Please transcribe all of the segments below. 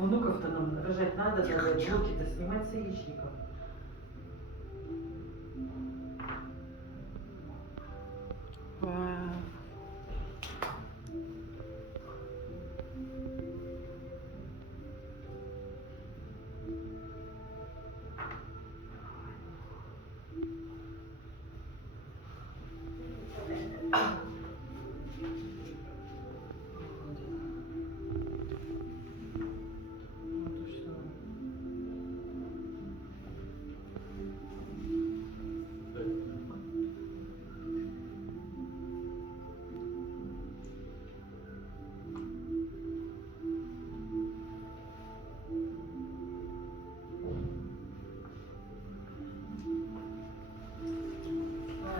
Внуков-то нам рожать надо, блоки-то снимать с яичников. Вау.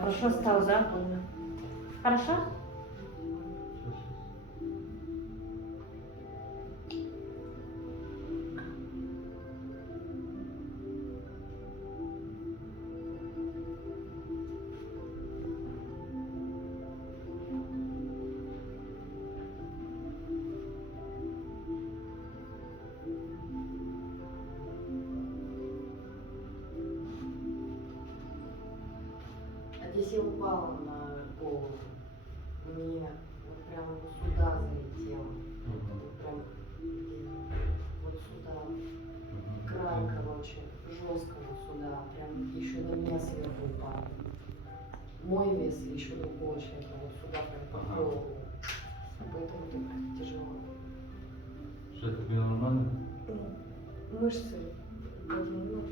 Хорошо стало, да? Хорошо? А здесь я упала на голову. Мне вот прям вот сюда залетело. Вот прям вот сюда. Край, короче, жестко вот сюда. Прям еще на меня сверху упал. Мой вес и еще другой человек вот сюда прям по голову. Поэтому так тяжело. Что это было нормально? Мышцы. Ну,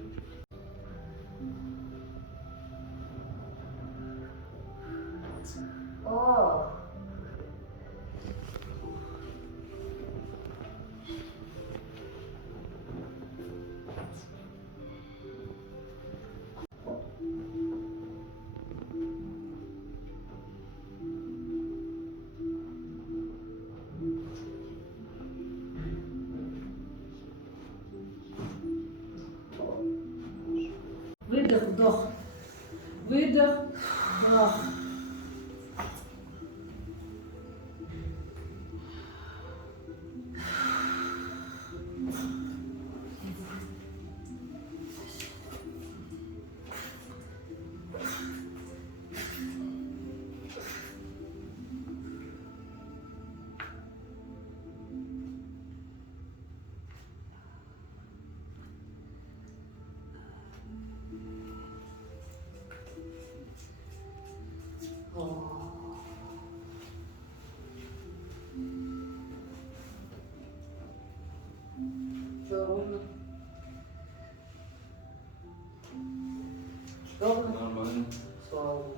Ох. Выдох, вдох. Выдох, вдох. Все ровно. Ровно. Нормально. Слава Богу.